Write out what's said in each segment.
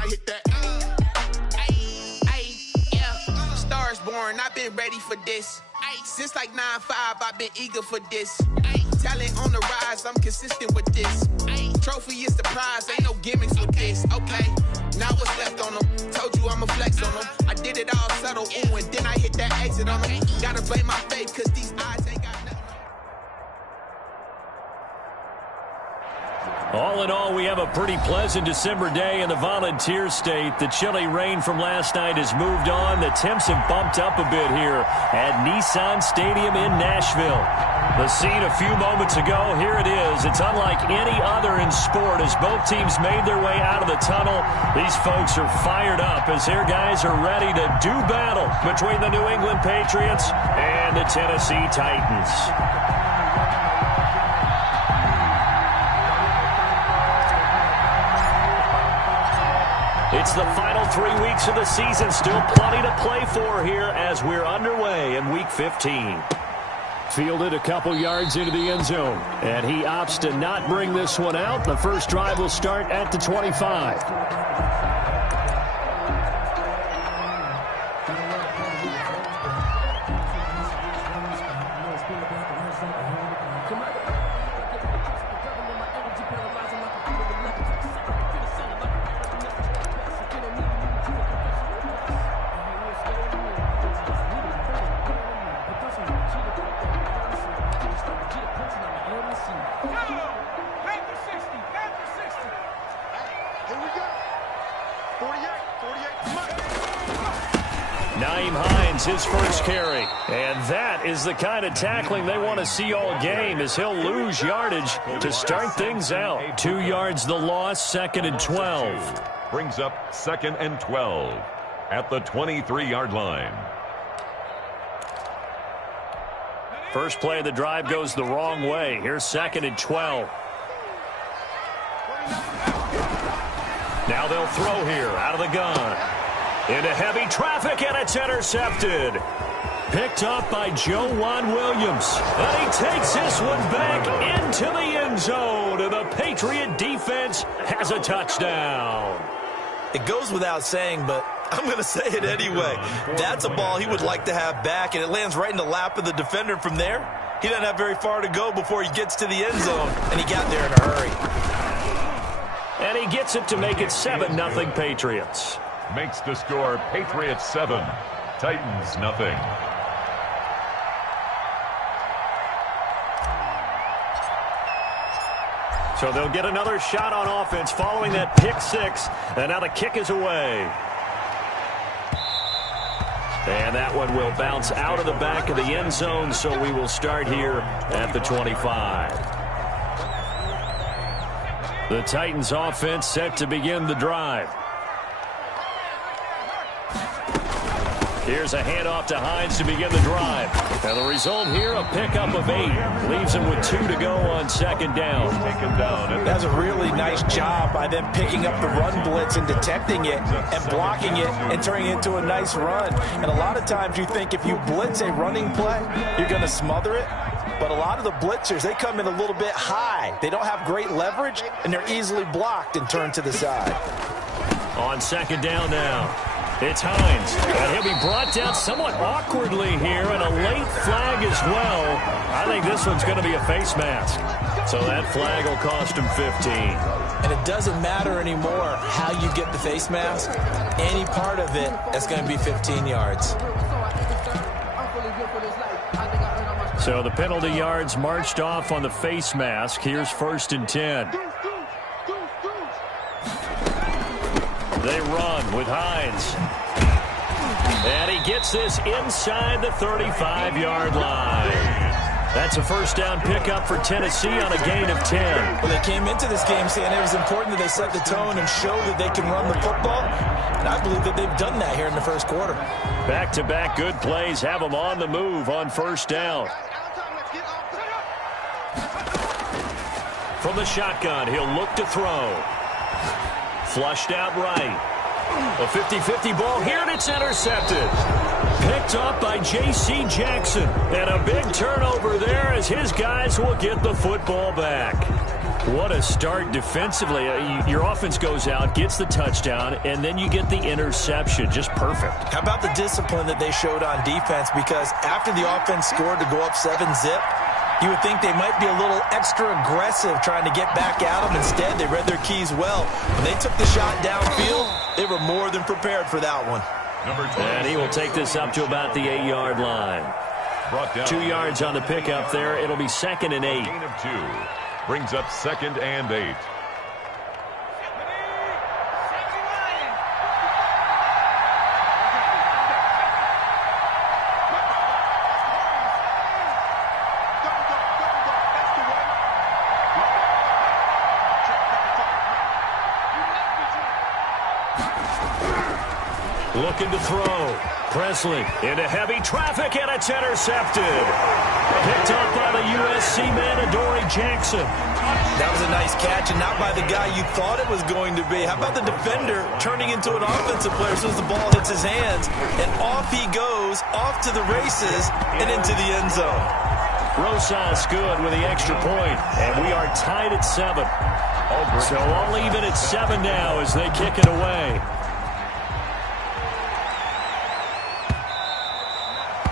I hit that. Yeah. Stars born, I've been ready for this. Since like 9-5, I've been eager for this. Talent on the rise, I'm consistent with this. Trophy is the prize, ain't no gimmicks with this. Okay, now what's left on them? Told you I'ma flex on them. I did it all subtle, ooh, and then I hit that exit on them. Gotta blame my faith, cause these eyes ain't got nothing. All in all, we have a pretty pleasant December day in the Volunteer State. The chilly rain from last night has moved on. The temps have bumped up a bit here at Nissan Stadium in Nashville. The scene a few moments ago, here it is. It's unlike any other in sport as both teams made their way out of the tunnel. These folks are fired up as their guys are ready to do battle between the New England Patriots and the Tennessee Titans. It's the final 3 weeks of the season. Still plenty to play for here as we're underway in Week 15. Fielded a couple yards into the end zone. And he opts to not bring this one out. The first drive will start at the 25. His first carry, and that is the kind of tackling they want to see all game as he'll lose yardage to start things out. 2 yards the loss, 2nd and 12. Brings up 2nd and 12 at the 23-yard line. First play of the drive goes the wrong way. Here's 2nd and 12. Now they'll throw here out of the gun. Into heavy traffic, and it's intercepted. Picked up by Joejuan Williams. And he takes this one back into the end zone. And the Patriot defense has a touchdown. It goes without saying, but I'm going to say it anyway. That's a ball he would like to have back, and it lands right in the lap of the defender from there. He doesn't have very far to go before he gets to the end zone, and he got there in a hurry. And he gets it to make it 7-0 Patriots. Makes the score Patriots 7, Titans nothing. So they'll get another shot on offense following that pick six, and now the kick is away. And that one will bounce out of the back of the end zone, so we will start here at the 25. The Titans offense set to begin the drive. Here's a handoff to Hines to begin the drive. And the result here, a pickup of 8. Leaves him with 2 to go on 2nd down. That's a really nice job by them picking up the run blitz and detecting it and blocking it and turning it into a nice run. And a lot of times you think if you blitz a running play, you're going to smother it. But a lot of the blitzers, they come in a little bit high. They don't have great leverage, and they're easily blocked and turned to the side. On 2nd down now. It's Hines, and he'll be brought down somewhat awkwardly here, and a late flag as well. I think this one's going to be a face mask. So that flag will cost him 15. And it doesn't matter anymore how you get the face mask. Any part of it, that's going to be 15 yards. So the penalty yards marched off on the face mask. Here's 1st and 10. They run with Hines. And he gets this inside the 35-yard line. That's a first down pickup for Tennessee on a gain of 10. Well, they came into this game saying it was important that they set the tone and show that they can run the football. And I believe that they've done that here in the first quarter. Back-to-back good plays have them on the move on 1st down. From the shotgun, he'll look to throw. Flushed out right. A 50-50 ball here, and it's intercepted. Picked up by J.C. Jackson. And a big turnover there as his guys will get the football back. What a start defensively. Your offense goes out, gets the touchdown, and then you get the interception. Just perfect. How about the discipline that they showed on defense? Because after the offense scored to go up 7-zip, you would think they might be a little extra aggressive trying to get back at them. Instead, they read their keys well. When they took the shot downfield, they were more than prepared for that one. And he will take this up to about the 8-yard line. 2 yards on the pickup there. It'll be 2nd and 8. Gain of 2. Brings up 2nd and 8. Looking to throw. Presley into heavy traffic, and it's intercepted. Picked up by the USC man, Adoree Jackson. That was a nice catch, and not by the guy you thought it was going to be. How about the defender turning into an offensive player as soon as the ball hits his hands, and off he goes, off to the races, and into the end zone. Rosas good with the extra point, and we are tied at 7. So all even at 7 now as they kick it away.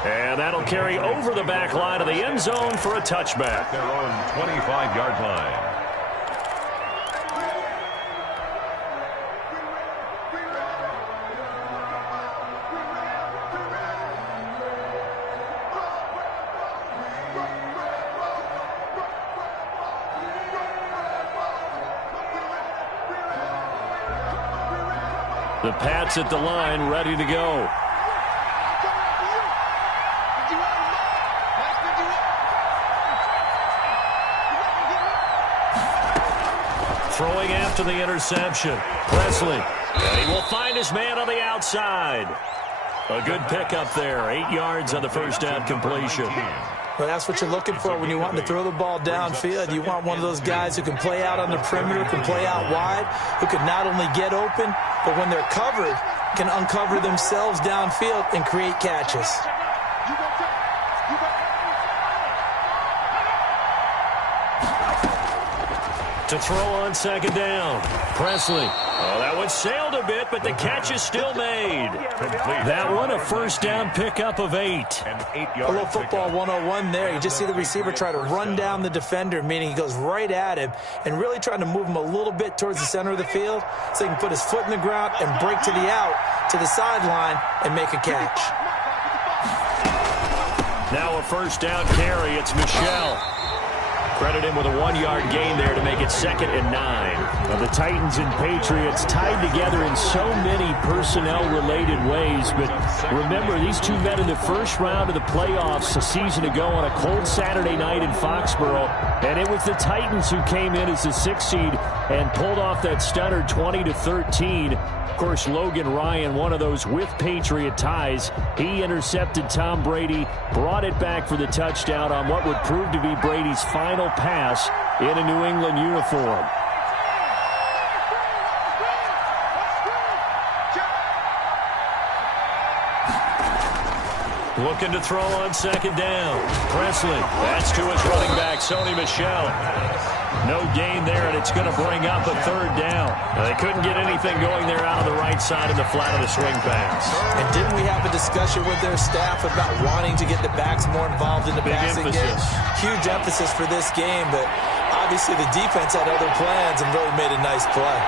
And that'll carry over the back line of the end zone for a touchback. Their own 25-yard line. The Pats at the line, ready to go. Throwing after the interception. Presley. And he will find his man on the outside. A good pickup there. 8 yards on the first down completion. Well, that's what you're looking for when you want to throw the ball downfield. You want one of those guys who can play out on the perimeter, can play out wide, who can not only get open, but when they're covered, can uncover themselves downfield and create catches. To throw on 2nd down. Presley. Oh, that one sailed a bit, but the catch is still made. That one a first down pickup of 8. A little football 101 there. You just see the receiver try to run down the defender, meaning he goes right at him and really trying to move him a little bit towards the center of the field so he can put his foot in the ground and break to the out, to the sideline, and make a catch. Now a first down carry. It's Michel. Credit him with a 1-yard gain there to make it 2nd and 9. Now the Titans and Patriots tied together in so many personnel-related ways, but remember, these two met in the first round of the playoffs a season ago on a cold Saturday night in Foxborough, and it was the Titans who came in as the 6th seed and pulled off that stunner 20-13. Of course, Logan Ryan, one of those with Patriot ties, he intercepted Tom Brady, brought it back for the touchdown on what would prove to be Brady's final pass in a New England uniform. Looking to throw on 2nd down. Presley. That's to his running back, Sony Michel. No gain there, and it's going to bring up a 3rd down. They couldn't get anything going there out on the right side of the flat of the swing pass. And didn't we have a discussion with their staff about wanting to get the backs more involved in the passing game? Huge emphasis for this game, but obviously the defense had other plans and really made a nice play.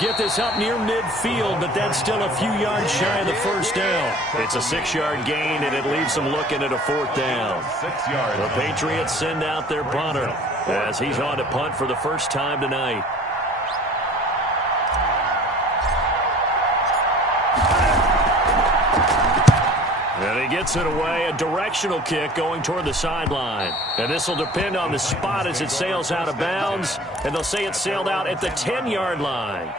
Get this up near midfield, but that's still a few yards shy of the first down. It's a 6-yard gain, and it leaves them looking at a 4th down. 6 yards. The Patriots send out their punter as he's on to punt for the first time tonight. And he gets it away, a directional kick going toward the sideline. And this will depend on the spot as it sails out of bounds, and they'll say it sailed out at the 10-yard line.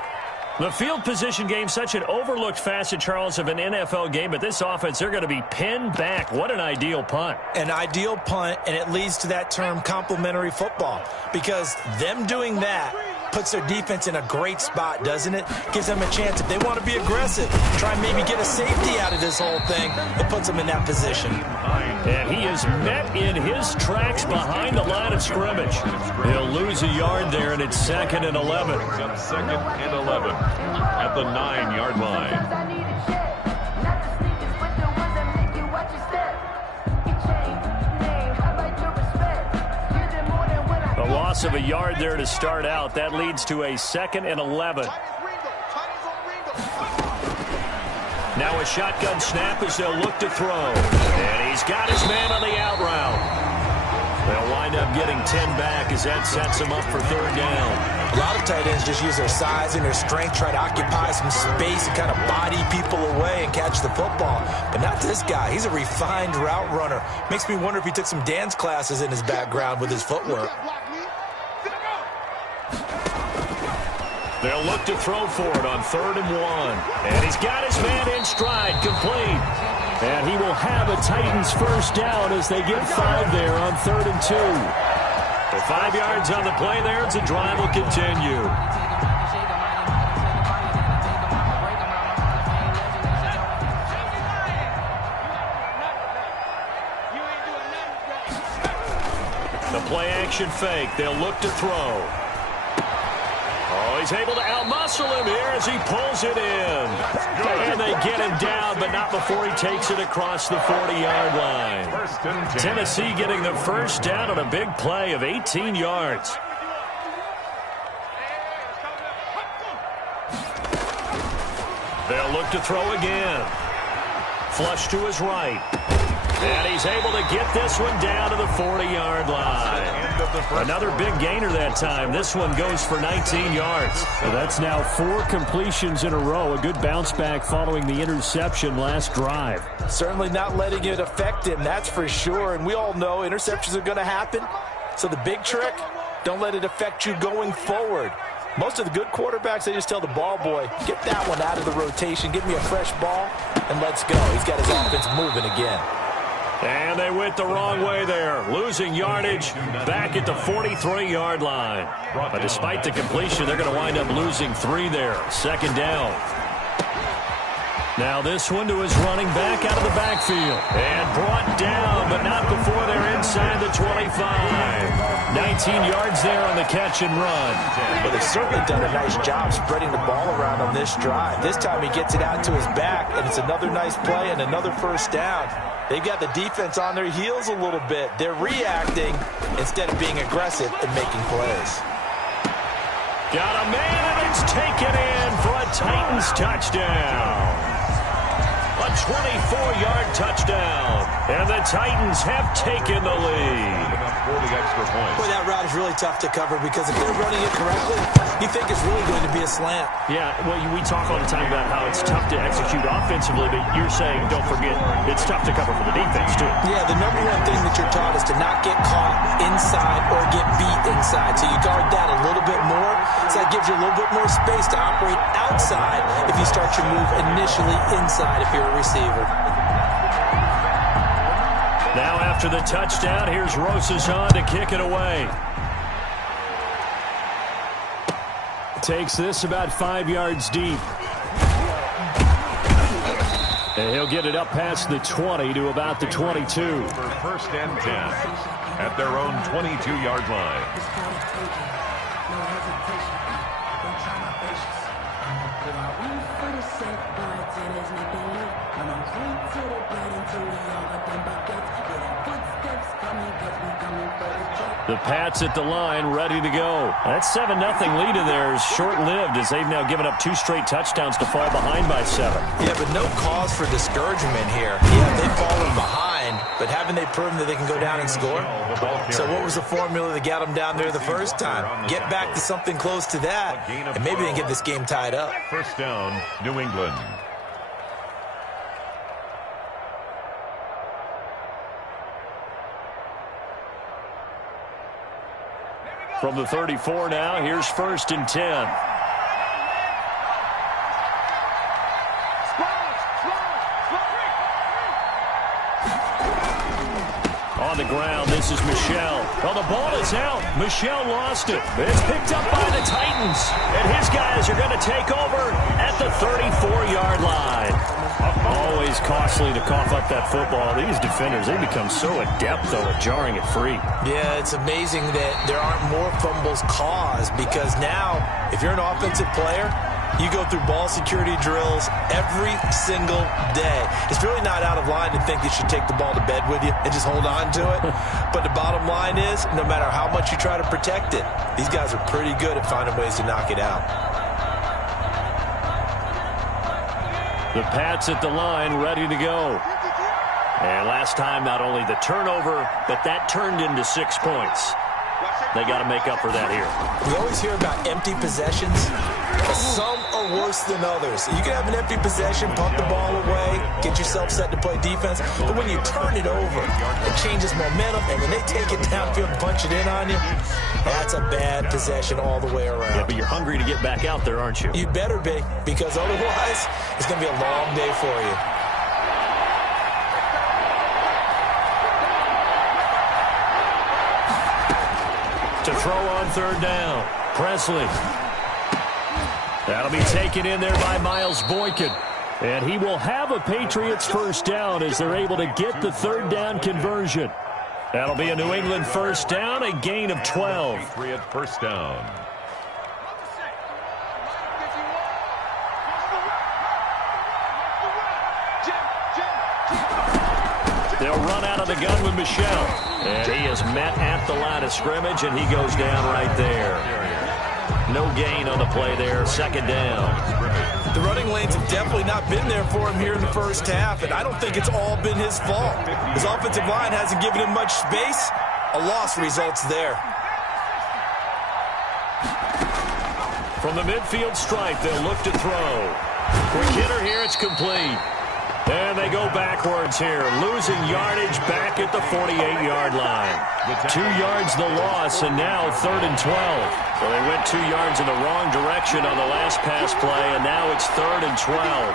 The field position game, such an overlooked facet, Charles, of an NFL game, but this offense, they're going to be pinned back. What an ideal punt. An ideal punt, and it leads to that term complementary football, because them doing that puts their defense in a great spot, doesn't it? Gives them a chance. If they want to be aggressive, try and maybe get a safety out of this whole thing, it puts them in that position. And he is met in his tracks behind the line of scrimmage. He'll lose a yard there, and it's 2nd and 11. Second and 11 at the 9-yard line. A loss of a yard there to start out. That leads to a 2nd and 11. Now a shotgun snap as they'll look to throw. And he's got his man on the out route. They'll wind up getting 10 back as that sets him up for 3rd down. A lot of tight ends just use their size and their strength, try to occupy some space and kind of body people away and catch the football. But not this guy. He's a refined route runner. Makes me wonder if he took some dance classes in his background with his footwork. They'll look to throw for it on 3rd and 1. And he's got his man in stride, complete. And he will have a Titans first down as they get 5 there on 3rd and 2. With 5 yards on the play there, the drive will continue. The play action fake. They'll look to throw. Oh, he's able to outmuscle him here as he pulls it in. And they get him down, but not before he takes it across the 40-yard line. Tennessee getting the first down on a big play of 18 yards. They'll look to throw again. Flush to his right. And he's able to get this one down to the 40-yard line. Another big gainer that time. This one goes for 19 yards. Well, that's now 4 completions in a row. A good bounce back following the interception last drive. Certainly not letting it affect him, that's for sure. And we all know interceptions are going to happen. So the big trick, don't let it affect you going forward. Most of the good quarterbacks, they just tell the ball boy, get that one out of the rotation, give me a fresh ball, and let's go. He's got his offense moving again. And they went the wrong way there, losing yardage back at the 43-yard line. But despite the completion, they're going to wind up losing 3 there. 2nd down. Now this one to his running back out of the backfield. And brought down, but not before they're inside the 25. 19 yards there on the catch and run. Well, they've certainly done a nice job spreading the ball around on this drive. This time he gets it out to his back, and it's another nice play and another first down. They've got the defense on their heels a little bit. They're reacting instead of being aggressive and making plays. Got a man, and it's taken in for a Titans touchdown. A 24-yard touchdown. And the Titans have taken the lead. For the extra point. Boy, that route is really tough to cover because if they're running it correctly, you think it's really going to be a slant. Yeah, well, we talk all the time about how it's tough to execute offensively, but you're saying, don't forget, it's tough to cover for the defense, too. Yeah, the number one thing that you're taught is to not get caught inside or get beat inside. So you guard that a little bit more. So that gives you a little bit more space to operate outside if you start your move initially inside if you're a receiver. Now after the touchdown, here's Rosas to kick it away. Takes this about 5 yards deep. And he'll get it up past the 20 to about the 22. For 1st and 10 at their own 22-yard line. The Pats at the line, ready to go. That 7-0 lead in there is short-lived as they've now given up 2 straight touchdowns to fall behind by 7. Yeah, but no cause for discouragement here. Yeah, they've fallen behind, but haven't they proven that they can go down and score? So what was the formula that got them down there the first time? Get back to something close to that, and maybe they can get this game tied up. 1st down, New England. From the 34 now, here's 1st and 10. On the ground, this is Michel. Well, the ball is out. Michel lost it. It's picked up by the Titans. And his guys are going to take over at the 34-yard line. Always costly to cough up that football. These defenders, they become so adept, though, at jarring it free. Yeah, it's amazing that there aren't more fumbles caused because now, if you're an offensive player, you go through ball security drills every single day. It's really not out of line to think you should take the ball to bed with you and just hold on to it. But the bottom line is, no matter how much you try to protect it, these guys are pretty good at finding ways to knock it out. The Pats at the line, ready to go. And last time, not only the turnover, but that turned into 6 points. They got to make up for that here. We always hear about empty possessions. Some are worse than others. You can have an empty possession, pump the ball away, get yourself set to play defense. But when you turn it over, it changes momentum, and when they take it downfield and punch it in on you, that's a bad possession all the way around. Yeah, but you're hungry to get back out there, aren't you? You better be, because otherwise, it's going to be a long day for you. To throw on third down, Presley. That'll be taken in there by Miles Boykin. And he will have a Patriots first down as they're able to get the third down conversion. That'll be a New England first down, a gain of 12. Patriot first down. They'll run out of the gun with Michel. And he is met at the line of scrimmage, and he goes down right there. No gain on the play there, second down. The running lanes have definitely not been there for him here in the first half, and I don't think it's all been his fault. His offensive line hasn't given him much space. A loss results there. From the midfield stripe, they'll look to throw. Quick hitter here, it's complete. And they go backwards here, losing yardage back at the 48-yard line. 2 yards the loss, and now 3rd and 12. So they went 2 yards in the wrong direction on the last pass play, and now it's 3rd and 12.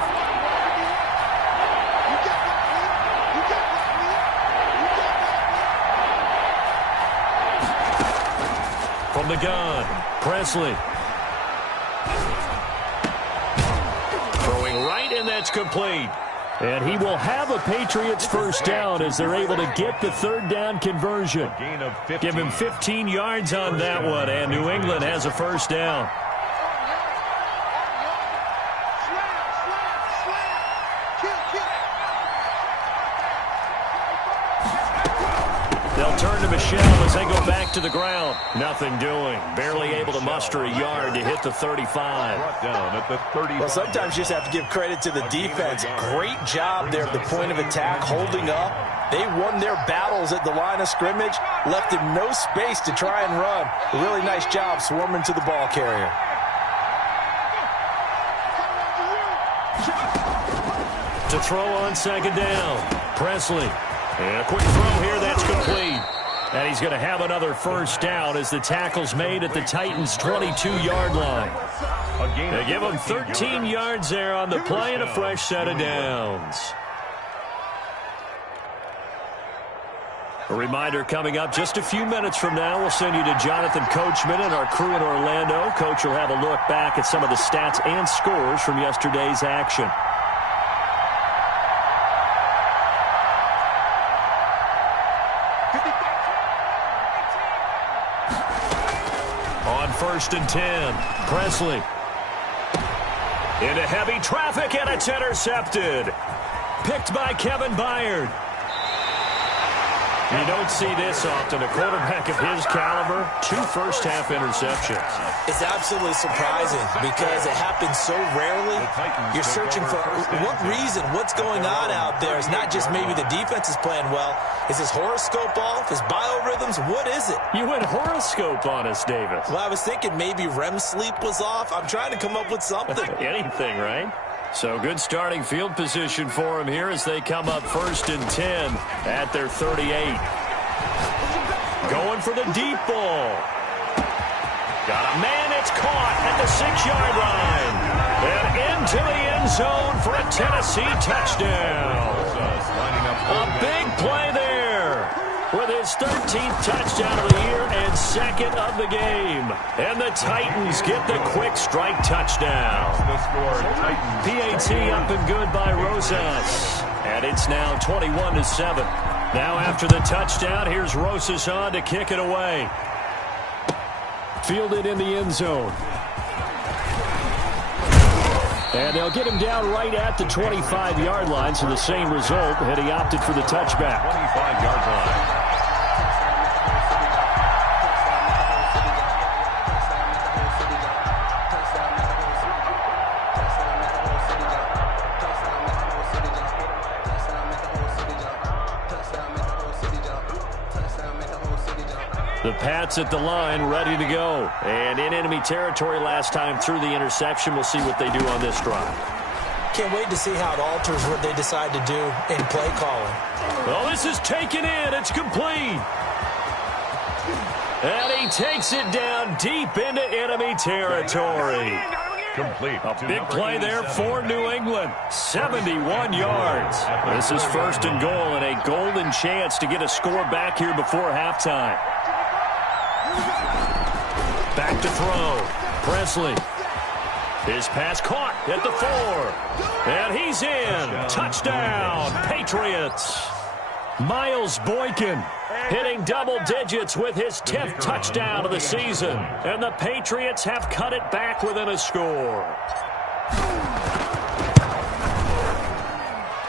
From the gun, Presley. Throwing right, and that's complete. And he will have a Patriots first down as they're able to get the third down conversion. Give him 15 yards on that one, and New England has a first down. They'll turn to Michel as they go back to the ground. Nothing doing. Barely able to muster a yard to hit the 35. Well, sometimes you just have to give credit to the defense. Great job there at the point of attack, holding up. They won their battles at the line of scrimmage, left him no space to try and run. A really nice job swarming to the ball carrier. To throw on second down, Presley. And a quick throw here, that's complete. And he's going to have another first down as the tackle's made at the Titans' 22-yard line. They give him 13 yards there on the play and a fresh set of downs. A reminder coming up just a few minutes from now, we'll send you to Jonathan Coachman and our crew in Orlando. Coach will have a look back at some of the stats and scores from yesterday's action. On 1st and 10, Presley. Into heavy traffic, and it's intercepted. Picked by Kevin Byard. You don't see this often. A quarterback of his caliber, 2 first-half interceptions. It's absolutely surprising because it happens so rarely. You're searching for what reason, what's going on out there. It's not just maybe the defense is playing well. Is his horoscope off? His biorhythms? What is it? You went horoscope on us, Davis. Well, I was thinking maybe REM sleep was off. I'm trying to come up with something. Anything, right? So good starting field position for him here as they come up 1st and 10 at their 38. Going for the deep ball. Got a man, it's caught at the 6-yard line. And into the end zone for a Tennessee touchdown. A big play there. with his 13th touchdown of the year and second of the game. And the Titans get the quick strike touchdown. PAT up and good by Rosas. And it's now 21-7. Now after the touchdown, here's Rosas on to kick it away. Fielded in the end zone. And they'll get him down right at the 25-yard line, so the same result had he opted for the touchback. 25-yard line. The Pats at the line, ready to go. And in enemy territory last time through the interception. We'll see what they do on this drive. Can't wait to see how it alters what they decide to do in play calling. Well, this is taken in. It's complete. And he takes it down deep into enemy territory. Complete. A big play there for New England. 71 yards. This is first and goal and a golden chance to get a score back here before halftime. Back to throw. Presley. His pass caught at the 4. And he's in. Touchdown, Patriots. Miles Boykin hitting double digits with his 10th touchdown of the season. And the Patriots have cut it back within a score.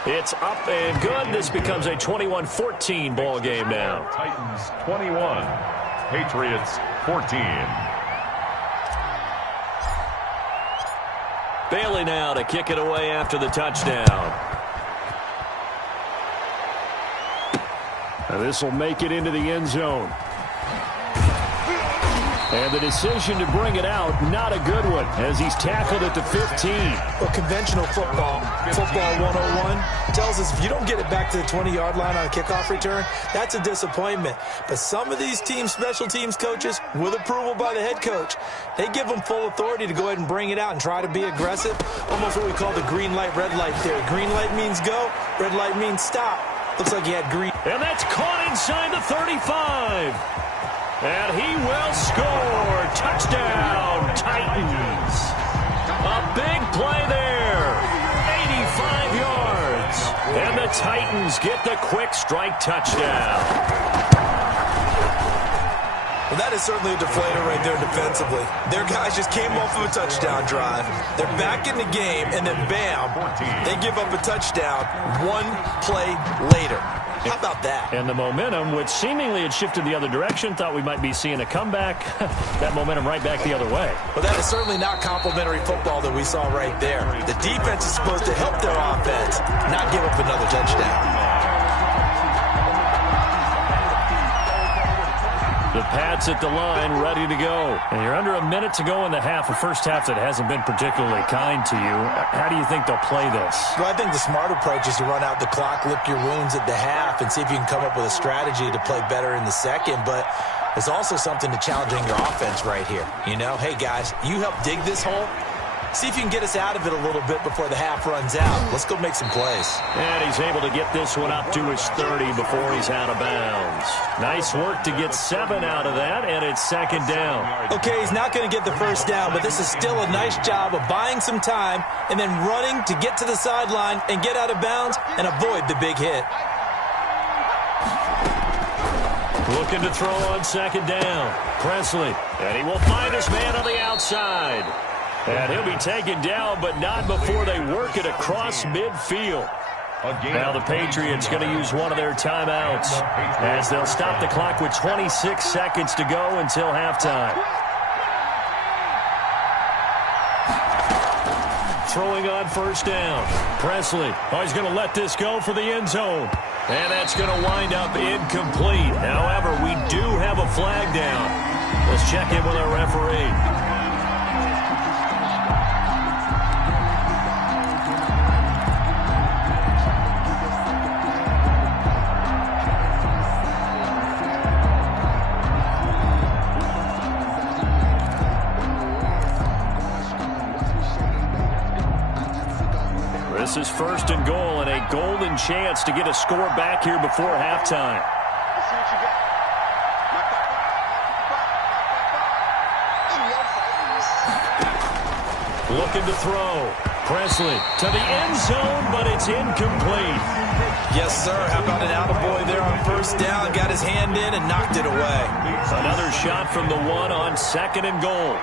It's up and good. This becomes a 21-14 ball game now. Titans 21, Patriots 14. Bailey now to kick it away after the touchdown. And this will make it into the end zone. And the decision to bring it out, not a good one, as he's tackled at the 15. Well, conventional football 101, tells us if you don't get it back to the 20-yard line on a kickoff return, that's a disappointment. But some of these teams, special teams coaches, with approval by the head coach, they give them full authority to go ahead and bring it out and try to be aggressive. Almost what we call the green light, red light theory. Green light means go, red light means stop. Looks like he had green. And that's caught inside the 35. And he will score. Touchdown, Titans. A big play there. 85 yards. And the Titans get the quick strike touchdown. Well, that is certainly a deflator right there defensively. Their guys just came off of a touchdown drive. They're back in the game, and then bam, they give up a touchdown one play later. How about that? And the momentum, which seemingly had shifted the other direction, thought we might be seeing a comeback. That momentum right back the other way. Well, that is certainly not complimentary football that we saw right there. The defense is supposed to help their offense, not give up another touchdown. The Pats at the line, ready to go. And you're under a minute to go in the half, a first half that hasn't been particularly kind to you. How do you think they'll play this? Well, I think the smart approach is to run out the clock, lick your wounds at the half, and see if you can come up with a strategy to play better in the second. But there's also something to challenging your offense right here. You know, hey, guys, you help dig this hole. See if you can get us out of it a little bit before the half runs out. Let's go make some plays. And he's able to get this one up to his 30 before he's out of bounds. Nice work to get 7 out of that, and it's second down. Okay, he's not going to get the first down, but this is still a nice job of buying some time and then running to get to the sideline and get out of bounds and avoid the big hit. Looking to throw on second down. Presley, and he will find his man on the outside. And he'll be taken down, but not before they work it across midfield. Now the Patriots going to use one of their timeouts as they'll stop the clock with 26 seconds to go until halftime. Throwing on first down. Presley, he's going to let this go for the end zone. And that's going to wind up incomplete. However, we do have a flag down. Let's check in with our referee. This is first and goal and a golden chance to get a score back here before halftime. Looking to throw. Presley to the end zone, but it's incomplete. Yes, sir. How about an attaboy there on first down? Got his hand in and knocked it away. Another shot from the 1 on 2nd and goal.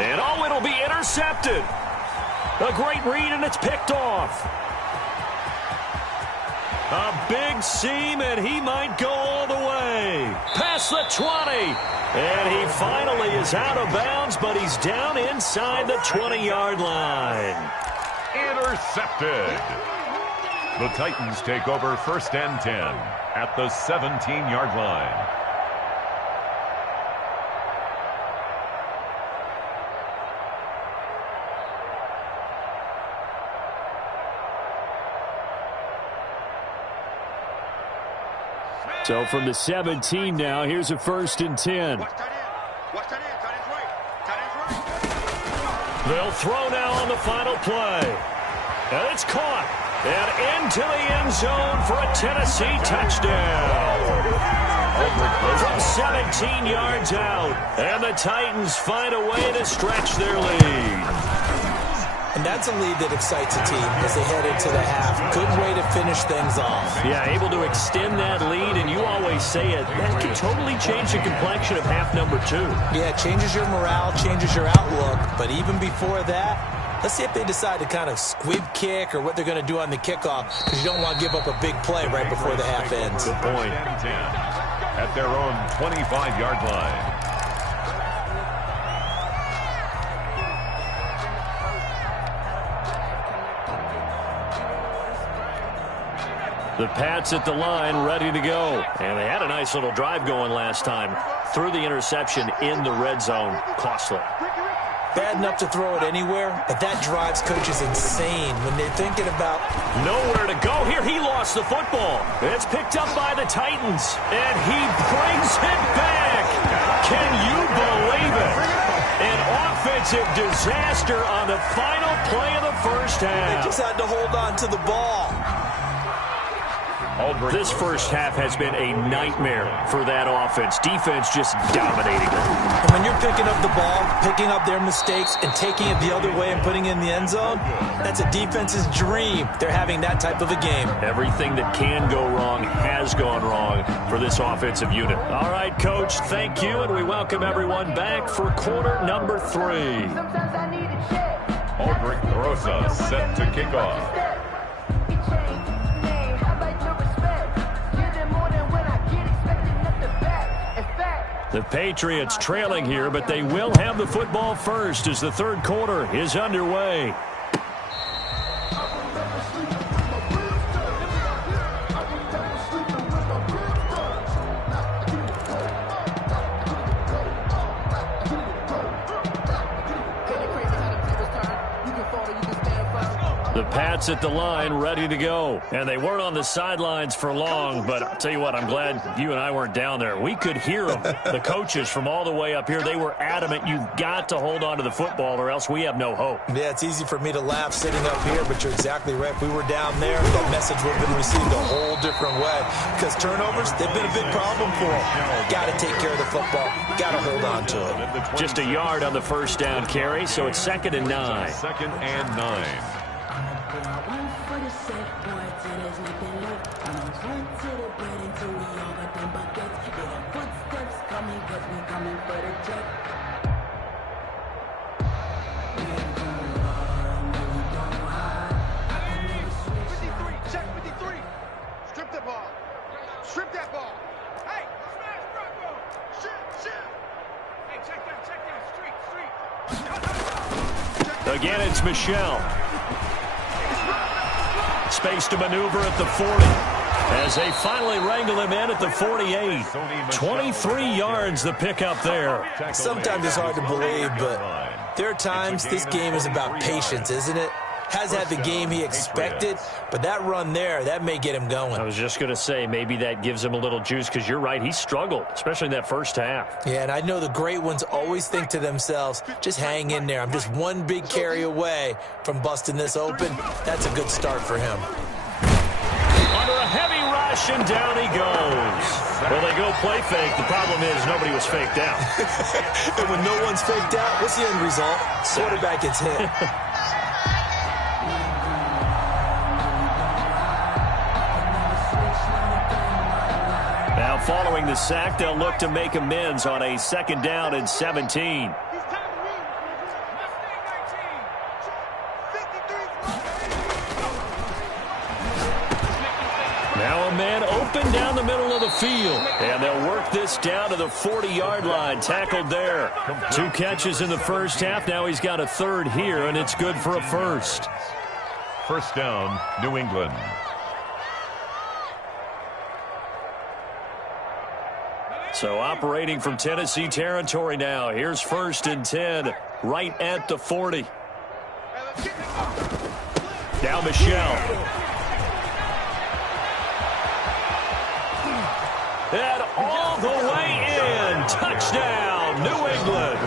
And oh, it'll be intercepted. A great read, and it's picked off. A big seam, and he might go all the way. Past the 20. And he finally is out of bounds, but he's down inside the 20-yard line. Intercepted. The Titans take over 1st and 10 at the 17-yard line. So from the 17 now, here's a 1st and 10. They'll throw now on the final play. And it's caught. And into the end zone for a Tennessee touchdown. From 17 yards out. And the Titans find a way to stretch their lead. And that's a lead that excites a team as they head into the half. Good way to finish things off. Yeah, able to extend that lead, and you always say it, that can totally change the complexion of half number 2. Yeah, it changes your morale, changes your outlook. But even before that, let's see if they decide to kind of squib kick or what they're going to do on the kickoff, because you don't want to give up a big play right before the half ends. Good point. At their own 25-yard line. The Pats at the line, ready to go. And they had a nice little drive going last time. Threw the interception in the red zone. Costly. Bad enough to throw it anywhere, but that drives coaches insane when they're thinking about nowhere to go. Here, he lost the football. It's picked up by the Titans, and he brings it back. Can you believe it? An offensive disaster on the final play of the first half. They just had to hold on to the ball. This first half has been a nightmare for that offense. Defense just dominating them. And when you're picking up the ball, picking up their mistakes, and taking it the other way and putting it in the end zone, that's a defense's dream. They're having that type of a game. Everything that can go wrong has gone wrong for this offensive unit. All right, Coach, thank you, and we welcome everyone back for quarter number 3. Aldrich Rosa set to kick off. The Patriots trailing here, but they will have the football first as the third quarter is underway. The Pats at the line, ready to go. And they weren't on the sidelines for long, but I'll tell you what, I'm glad you and I weren't down there. We could hear them, the coaches from all the way up here. They were adamant, you've got to hold on to the football or else we have no hope. Yeah, it's easy for me to laugh sitting up here, but you're exactly right. If we were down there, that message would have been received a whole different way. Because turnovers, they've been a big problem for them. Got to take care of the football. Got to hold on to it. Just a yard on the first down carry, so it's 2nd and 9. 2nd and 9. Again, it's Michelle. Space to maneuver at the 40. As they finally wrangle him in at the 48. 23 yards the pickup there. Sometimes it's hard to believe, but there are times this game is about patience, isn't it? has had the game he expected, but that run there, that may get him going. I was just going to say, maybe that gives him a little juice, because you're right, he struggled, especially in that first half. Yeah, and I know the great ones always think to themselves, just hang in there. I'm just one big carry away from busting this open. That's a good start for him. Under a heavy rush, and down he goes. Well, they go play fake. The problem is nobody was faked out. And when no one's faked out, what's the end result? Quarterback gets hit. Now, following the sack, they'll look to make amends on a 2nd down and 17. Now a man open down the middle of the field. And they'll work this down to the 40-yard line. Tackled there. 2 catches in the first half. Now he's got a 3rd here, and it's good for a 1st. First down, New England. So operating from Tennessee territory now. Here's 1st and 10, right at the 40. Now Michelle. And all the way in. Touchdown, New England.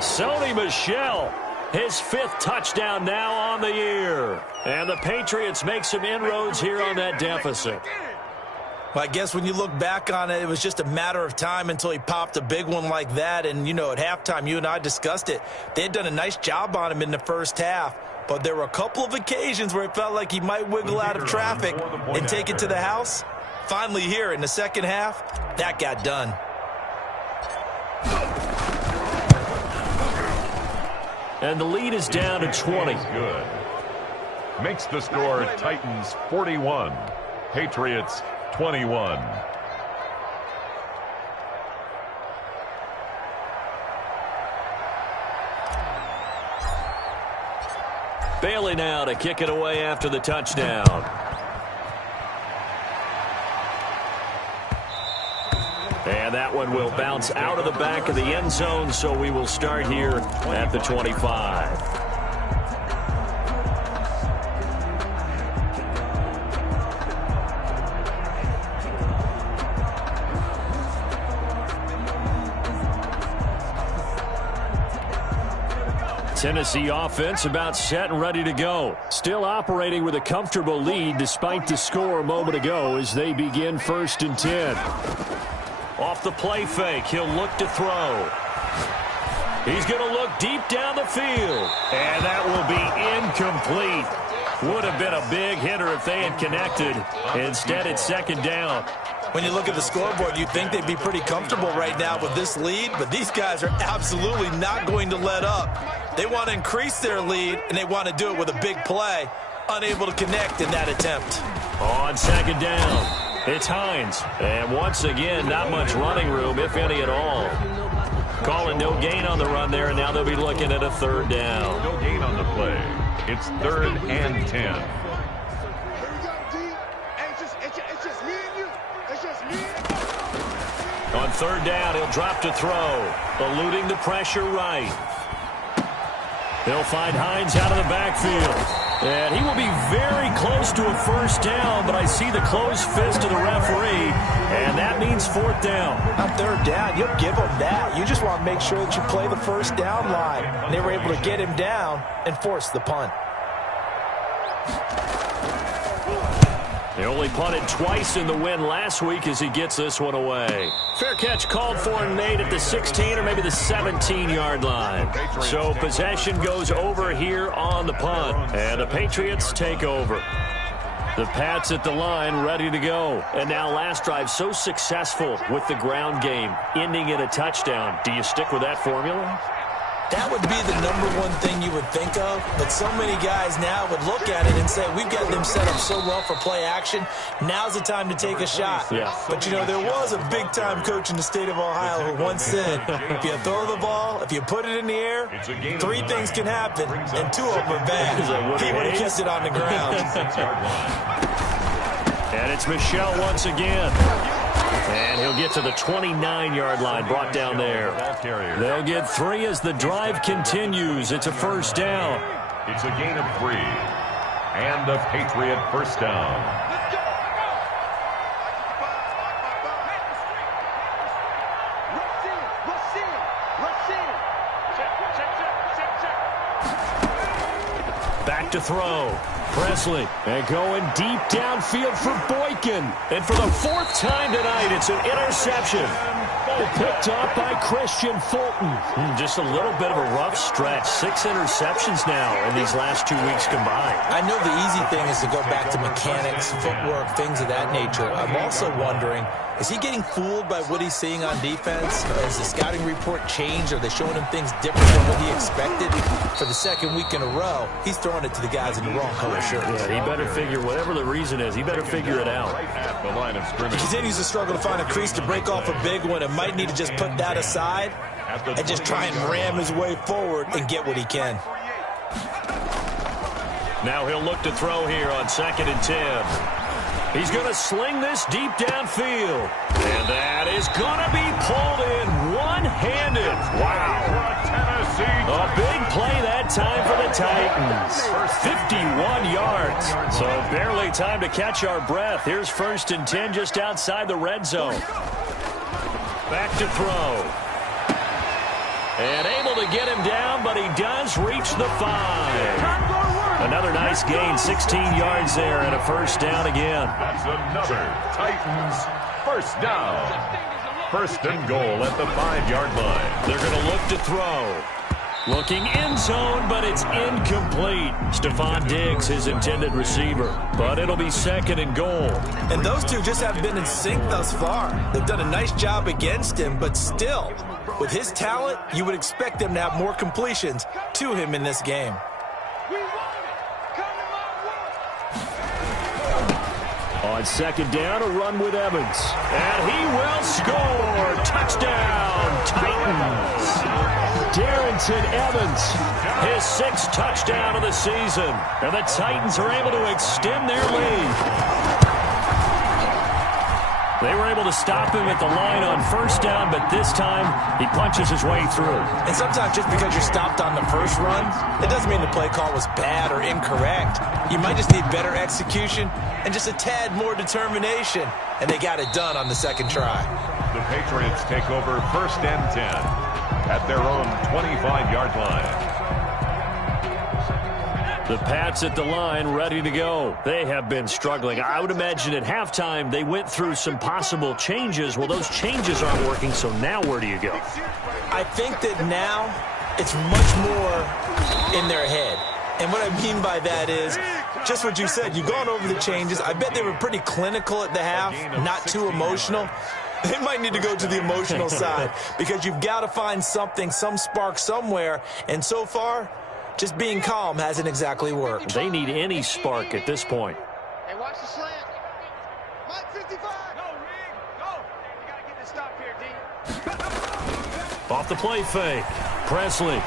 Sony Michel, his 5th touchdown now on the year. And the Patriots make some inroads here on that deficit. Well, I guess when you look back on it, it was just a matter of time until he popped a big one like that. And, you know, at halftime, you and I discussed it. They had done a nice job on him in the first half. But there were a couple of occasions where it felt like he might wiggle out of traffic and take it to the house. Finally here in the second half, that got done. And the lead is down to 20. Good. Makes the score Titans 41, Patriots 21. Bailey now to kick it away after the touchdown. And that one will bounce out of the back of the end zone, so we will start here at the 25. Tennessee offense about set and ready to go. Still operating with a comfortable lead despite the score a moment ago as they begin 1st and 10. Off the play fake, he'll look to throw. He's going to look deep down the field. And that will be incomplete. Would have been a big hitter if they had connected. Instead, it's 2nd down. When you look at the scoreboard, you'd think they'd be pretty comfortable right now with this lead, but these guys are absolutely not going to let up. They want to increase their lead, and they want to do it with a big play. Unable to connect in that attempt. On 2nd down. It's Hines. And once again, not much running room, if any at all. Calling no gain on the run there, and now they'll be looking at a 3rd down. No gain on the play. It's 3rd and 10. On 3rd down, he'll drop to throw. Eluding the pressure right. They'll find Hines out of the backfield. And he will be very close to a 1st down, but I see the closed fist of the referee, and that means 4th down. On 3rd down, you'll give them that. You just want to make sure that you play the 1st down line. And they were able to get him down and force the punt. They only punted twice in the win last week as he gets this one away. Fair catch called for and made at the 16 or maybe the 17-yard line. So possession goes over here on the punt. And the Patriots take over. The Pats at the line ready to go. And now last drive so successful with the ground game, ending in a touchdown. Do you stick with that formula? That would be the #1 thing you would think of, but so many guys now would look at it and say, we've got them set up so well for play action, now's the time to take a shot. Yeah. But, you know, there was a big-time coach in the state of Ohio who once said, if you throw the ball, if you put it in the air, 3 things can happen, and 2 of them are bad. He would have kissed it on the ground. And it's Michel once again. And he'll get to the 29-yard line, brought down there. They'll get 3 as the drive continues. It's a 1st down. It's a gain of 3. And a Patriot first down. Back to throw. Presley, and going deep downfield for Boykin. And for the 4th time tonight, it's an interception. Picked up by Christian Fulton. Just a little bit of a rough stretch. 6 interceptions now in these last 2 weeks combined. I know the easy thing is to go back to mechanics, footwork, things of that nature. I'm also wondering, is he getting fooled by what he's seeing on defense? Has the scouting report changed? Are they showing him things different than what he expected? For the 2nd week in a row, he's throwing it to the guys in the wrong color shirts. Yeah, he better figure, whatever the reason is, he better figure it out. At the line of scrimmage. He continues to struggle to find a crease to break off a big one and might need to just put that aside and just try and ram his way forward and get what he can. Now he'll look to throw here on 2nd and 10. He's going to sling this deep downfield. And that is going to be pulled in one-handed. Wow. A big play that time for the Titans. 51 yards. So barely time to catch our breath. Here's 1st and 10 just outside the red zone. Back to throw. And able to get him down, but he does reach the 5. Another nice gain, 16 yards there, and a first down again. That's another Titans first down. 1st and goal at the 5-yard line. They're going to look to throw. Looking end zone, but it's incomplete. Stephon Diggs, his intended receiver. But it'll be 2nd and goal. And those two just haven't been in sync thus far. They've done a nice job against him, but still, with his talent, you would expect them to have more completions to him in this game. On 2nd down, a run with Evans. And he will score. Touchdown, Titans. Darrington Evans, his 6th touchdown of the season. And the Titans are able to extend their lead. They were able to stop him at the line on 1st down, but this time he punches his way through. And sometimes just because you're stopped on the first run, it doesn't mean the play call was bad or incorrect. You might just need better execution and just a tad more determination, and they got it done on the 2nd try. The Patriots take over 1st and 10 at their own 25-yard line. The Pats at the line, ready to go. They have been struggling. I would imagine at halftime they went through some possible changes. Well, those changes aren't working, so now where do you go? I think that now it's much more in their head. And what I mean by that is just what you said. You've gone over the changes. I bet they were pretty clinical at the half, not too emotional. They might need to go to the emotional side because you've got to find something, some spark somewhere. And so far, just being calm hasn't exactly worked. They need any spark at this point. Hey, watch the slant. Mike 55. Go, Rig. Go. You got to get this stop here, D. Off the play fake. Presley.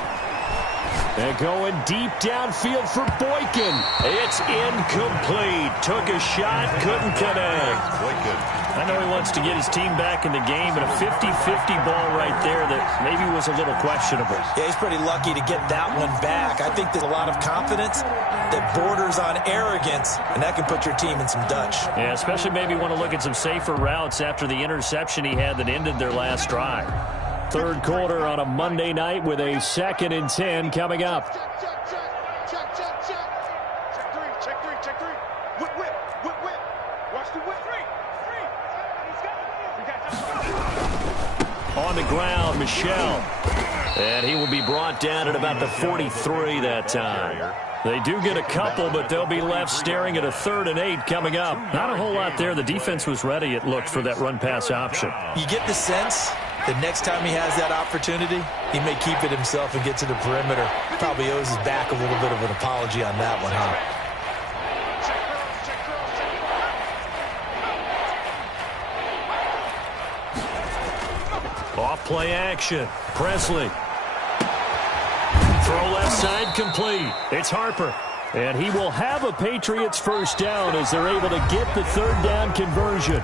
And going deep downfield for Boykin. It's incomplete. Took a shot, couldn't connect. Boykin. I know he wants to get his team back in the game, but a 50-50 ball right there that maybe was a little questionable. Yeah, he's pretty lucky to get that one back. I think there's a lot of confidence that borders on arrogance, and that can put your team in some Dutch. Yeah, especially maybe want to look at some safer routes after the interception he had that ended their last drive. 3rd quarter on a Monday night with a 2nd and 10 coming up. Check 3. Whip. Watch the whip. 3. On the ground, Michel. And he will be brought down at about the 43 that time. They do get a couple, but they'll be left staring at a 3rd and 8 coming up. Not a whole lot there. The defense was ready, it looked, for that run-pass option. You get the sense that next time he has that opportunity, he may keep it himself and get to the perimeter. Probably owes his back a little bit of an apology on that one, huh? Off play action. Presley. Throw left side complete. It's Harper. And he will have a Patriots first down as they're able to get the 3rd down conversion.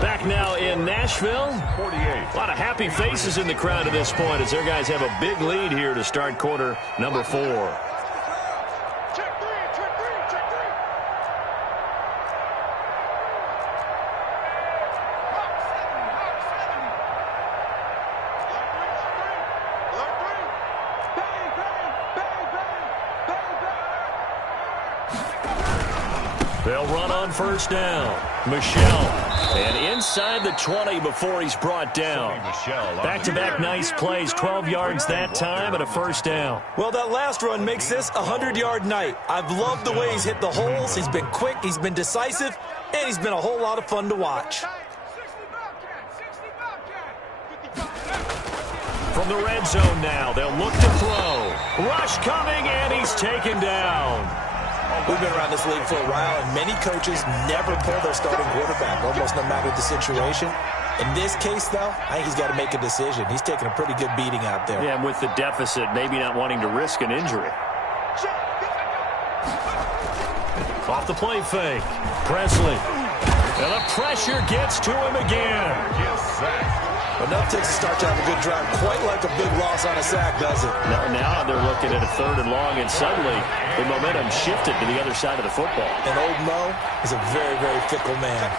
Back now in Nashville. 48. A lot of happy faces in the crowd at this point as their guys have a big lead here to start quarter number 4. They'll run on first down. Michelle. And inside the 20 before he's brought down. Back-to-back nice plays, 12 yards that time and a first down. Well, that last run makes this a 100-yard night. I've loved the way he's hit the holes. He's been quick, he's been decisive, and he's been a whole lot of fun to watch. From the red zone now, they'll look to throw. Rush coming, and he's taken down. We've been around this league for a while, and many coaches never pull their starting quarterback, almost no matter the situation. In this case, though, I think he's got to make a decision. He's taking a pretty good beating out there. Yeah, and with the deficit, maybe not wanting to risk an injury. Off the play fake. Presley. And the pressure gets to him again. Enough takes a start to have a good drive, quite like a big loss on a sack, does it? Now they're looking at a 3rd and long, and suddenly the momentum shifted to the other side of the football. And old Mo is a very, very fickle man.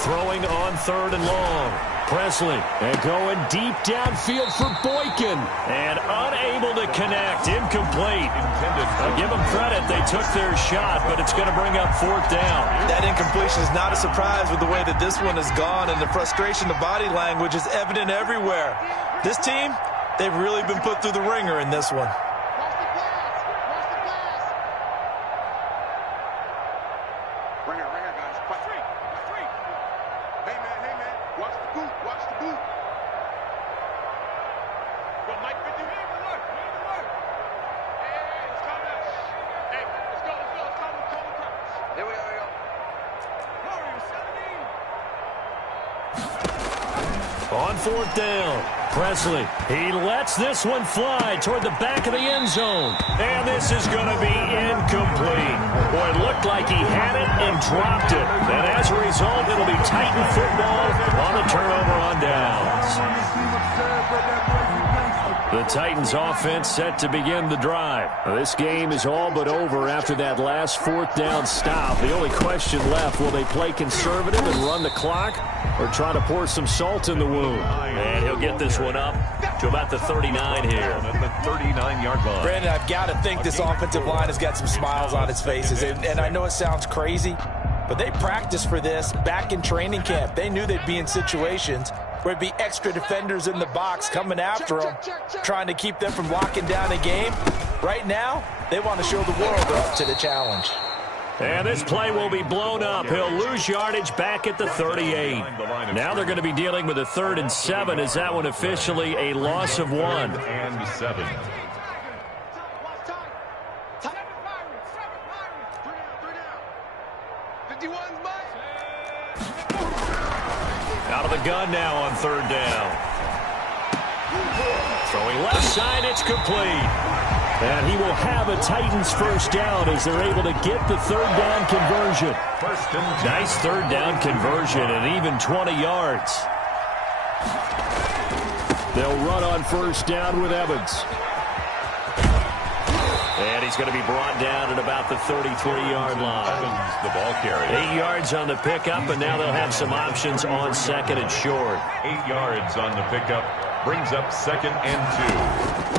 Throwing on 3rd and long. Presley, and going deep downfield for Boykin. And unable to connect. Incomplete. I'll give them credit. They took their shot, but it's going to bring up 4th down. That incompletion is not a surprise with the way that this one has gone, and the frustration, the body language is evident everywhere. This team, they've really been put through the ringer in this one. On 4th down, Presley. He lets this one fly toward the back of the end zone. And this is going to be incomplete. Boy, it looked like he had it and dropped it. And as a result, it'll be Titan football on the turnover on downs. The Titans offense set to begin the drive. This game is all but over after that last 4th down stop. The only question left, will they play conservative and run the clock, or try to pour some salt in the wound? And he'll get this one up to about the 39 here. At the 39-yard line. Brandon, I've got to think this offensive line has got some smiles on its faces. And I know it sounds crazy, but they practiced for this back in training camp. They knew they'd be in situations where it'd be extra defenders in the box coming after them, trying to keep them from locking down a game. Right now, they want to show the world they're up to the challenge. And this play will be blown up. He'll lose yardage back at the 38. Now they're going to be dealing with a 3rd and 7. Is that one officially a loss of 1? 3rd and 7. Out of the gun now on 3rd down. Throwing left side, it's complete. And he will have a Titans first down as they're able to get the 3rd down conversion. Nice 3rd down conversion and even 20 yards. They'll run on first down with Evans. And he's going to be brought down at about the 33-yard line. Evans, the ball carrier. 8 yards on the pickup, and now they'll have some options on 2nd and short. 8 yards on the pickup. Brings up 2nd and 2.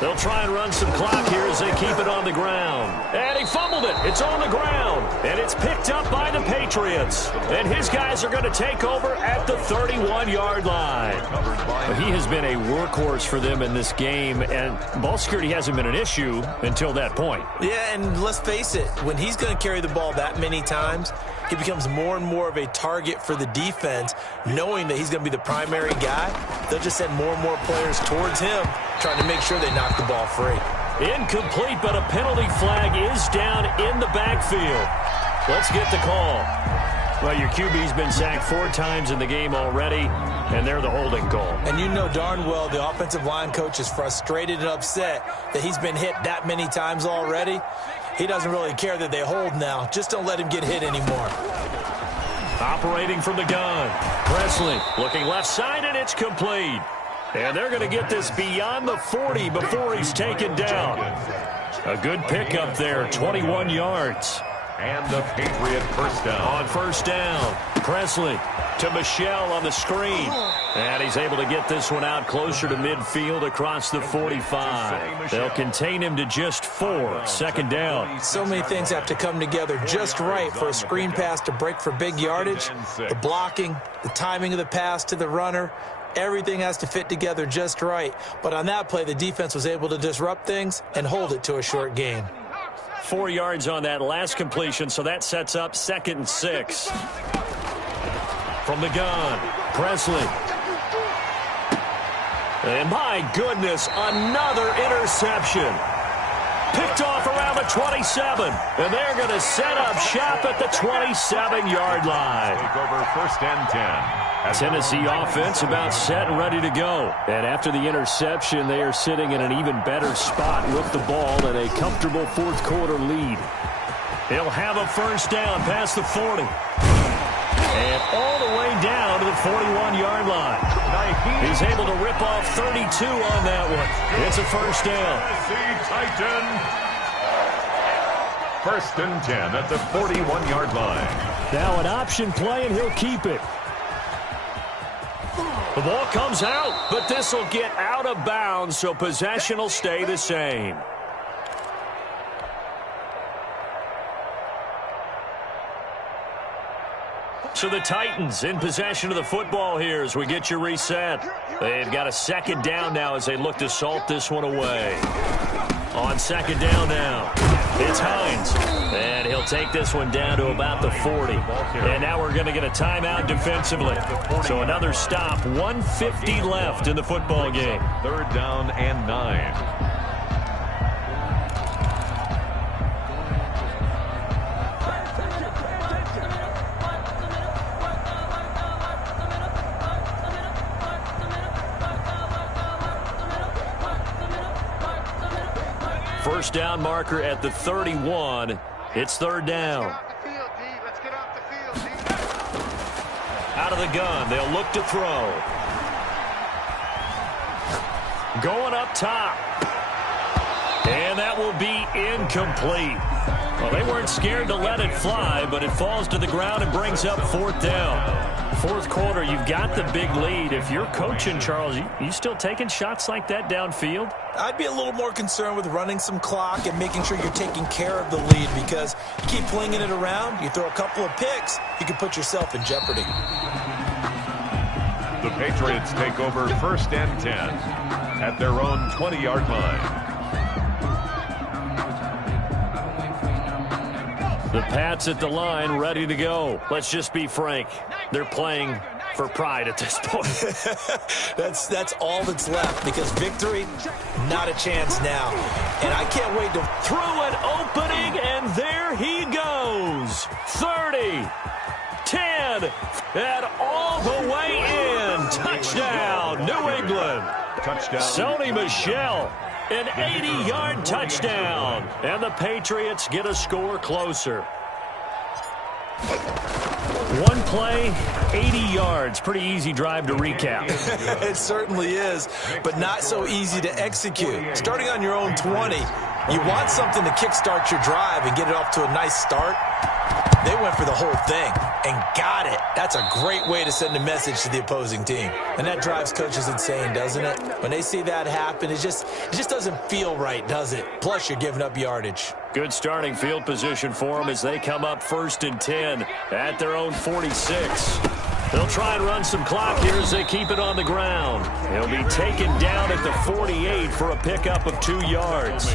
They'll try and run some clock here as they keep it on the ground. And he fumbled it. It's on the ground. And it's picked up by the Patriots. And his guys are going to take over at the 31-yard line. But he has been a workhorse for them in this game, and ball security hasn't been an issue until that point. Yeah, and let's face it, when he's going to carry the ball that many times, he becomes more and more of a target for the defense, knowing that he's going to be the primary guy. They'll just send more and more players towards him, trying to make sure they knock the ball free. Incomplete, but a penalty flag is down in the backfield. Let's get the call. Well, your QB's been sacked 4 times in the game already, and they're the holding call. And you know darn well the offensive line coach is frustrated and upset that he's been hit that many times already. He doesn't really care that they hold now. Just don't let him get hit anymore. Operating from the gun. Presley looking left side, and it's complete. And they're going to get this beyond the 40 before he's taken down. A good pickup there, 21 yards. And the Patriot first down. On first down, Presley. to Michel on the screen. And he's able to get this one out closer to midfield across the 45. They'll contain him to just 4. Second down. So many things have to come together just right for a screen pass to break for big yardage. The blocking, the timing of the pass to the runner, everything has to fit together just right. But on that play, the defense was able to disrupt things and hold it to a short gain. 4 yards on that last completion, so that sets up 2nd and 6. From the gun, Presley. And my goodness, another interception. Picked off around the 27. And they're going to set up shop at the 27-yard line. Take over 1st and 10. Tennessee offense about set and ready to go. And after the interception, they are sitting in an even better spot with the ball and a comfortable 4th quarter lead. He'll have a 1st down past the 40. And all the way down to the 41-yard line. He's able to rip off 32 on that one. It's a 1st down. Titan. 1st and 10 at the 41-yard line. Now an option play, and he'll keep it. The ball comes out, but this will get out of bounds, so possession will stay the same. So the Titans in possession of the football here as we get you reset. They've got a 2nd down now as they look to salt this one away. On 2nd down now, it's Hines. And he'll take this one down to about the 40. And now we're going to get a timeout defensively. So another stop, 1:50 left in the football game. 3rd down and 9. First down marker at the 31. It's 3rd down. Out of the gun. They'll look to throw. Going up top. And that will be incomplete. Well, they weren't scared to let it fly, but it falls to the ground and brings up 4th down. 4th quarter, you've got the big lead. If you're coaching, Charles, you still taking shots like that downfield? I'd be a little more concerned with running some clock and making sure you're taking care of the lead, because you keep flinging it around, you throw a couple of picks, you can put yourself in jeopardy. The Patriots take over 1st and 10 at their own 20-yard line. The Pats at the line, ready to go. Let's just be frank. They're playing for pride at this point. That's all that's left, because victory, not a chance now. And I can't wait to throw an opening, and there he goes. 30, 10, and all the way in. Touchdown, New England. Touchdown. Sony Michel. An 80-yard touchdown. And the Patriots get a score closer. One play, 80 yards. Pretty easy drive to recap. It certainly is, but not so easy to execute. Starting on your own 20, you want something to kickstart your drive and get it off to a nice start. They went for the whole thing and got it. That's a great way to send a message to the opposing team. And that drives coaches insane, doesn't it? When they see that happen, it just doesn't feel right, does it? Plus, you're giving up yardage. Good starting field position for them as they come up 1st and 10 at their own 46. They'll try and run some clock here as they keep it on the ground. He'll be taken down at the 48 for a pickup of 2 yards.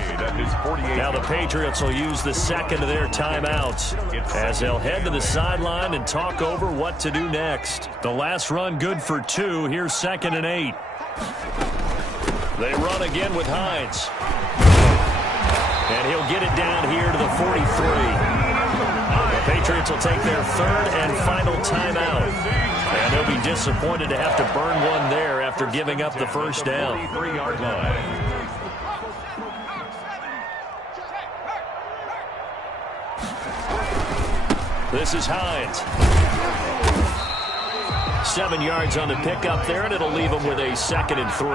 Now the Patriots will use the 2nd of their timeouts as they'll head to the sideline and talk over what to do next. The last run good for 2. Here's 2nd and 8. They run again with Hines. And he'll get it down here to the 43. The Patriots will take their 3rd and final timeout. And they'll be disappointed to have to burn one there after giving up the 1st down. 3-yard line. This is Hines. 7 yards on the pickup there, and it'll leave them with a 2nd and 3.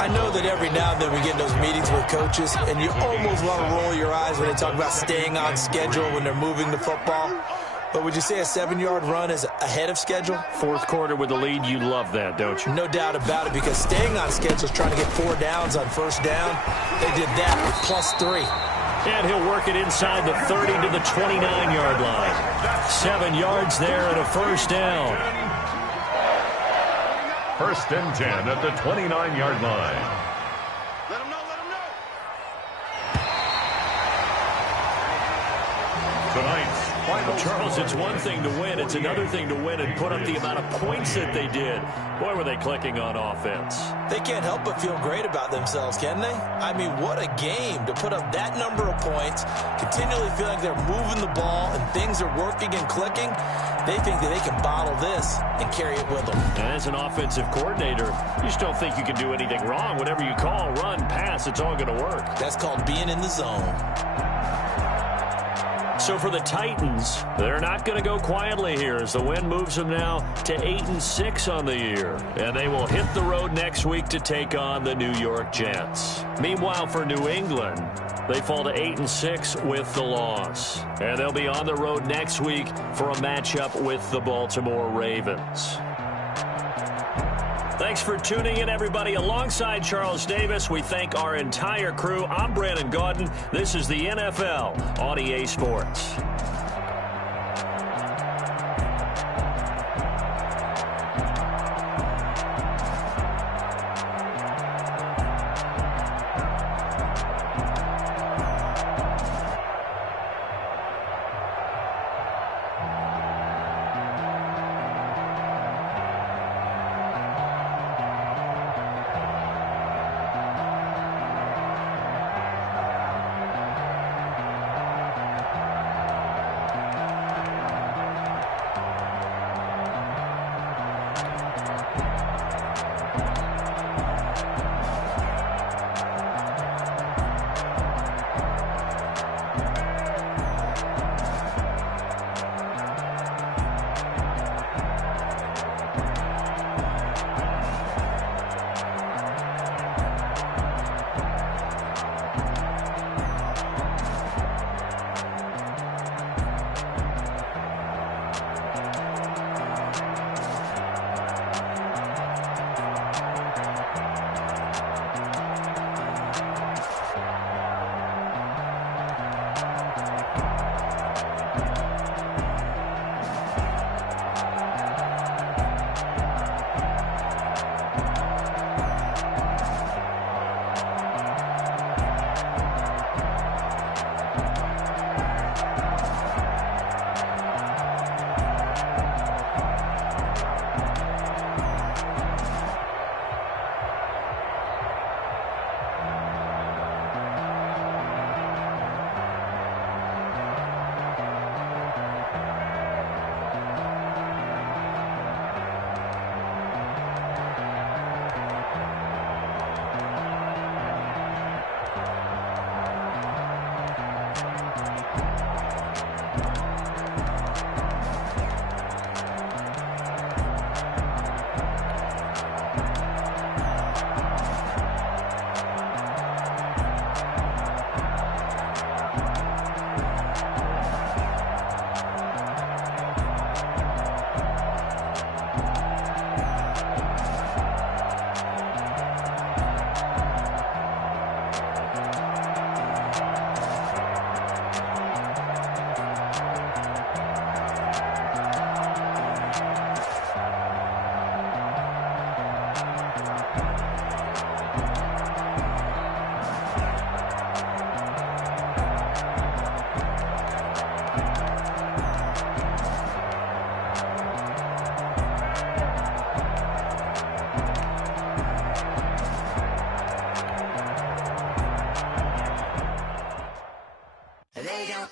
I know that every now and then we get in those meetings with coaches, and you almost want to roll your eyes when they talk about staying on schedule when they're moving the football. But would you say a 7-yard run is ahead of schedule? Fourth quarter with the lead, you love that, don't you? No doubt about it, because staying on schedule is trying to get 4 downs on first down. They did that with +3. And he'll work it inside the 30 to the 29-yard line. 7 yards there and a first down. First and 10 at the 29-yard line. Let him know, let him know. Tonight's final Charles, score. it's one thing to win. It's another thing to win and put up the amount of points that they did. Boy, were they clicking on offense. They can't help but feel great about themselves, can they? I mean, what a game to put up that number of points, continually feel like they're moving the ball and things are working and clicking. They think that they can bottle this and carry it with them. And as an offensive coordinator, you just don't think you can do anything wrong. Whatever you call, run, pass, it's all going to work. That's called being in the zone. So for the Titans, they're not going to go quietly here as the win moves them now to 8-6 on the year. And they will hit the road next week to take on the New York Jets. Meanwhile, for New England, they fall to 8-6 with the loss. And they'll be on the road next week for a matchup with the Baltimore Ravens. Thanks for tuning in, everybody. Alongside Charles Davis, we thank our entire crew. I'm Brandon Gaudin. This is the NFL on EA Sports.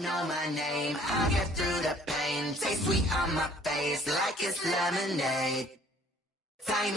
know my name. I'll get through the pain. Taste sweet on my face like it's lemonade. Time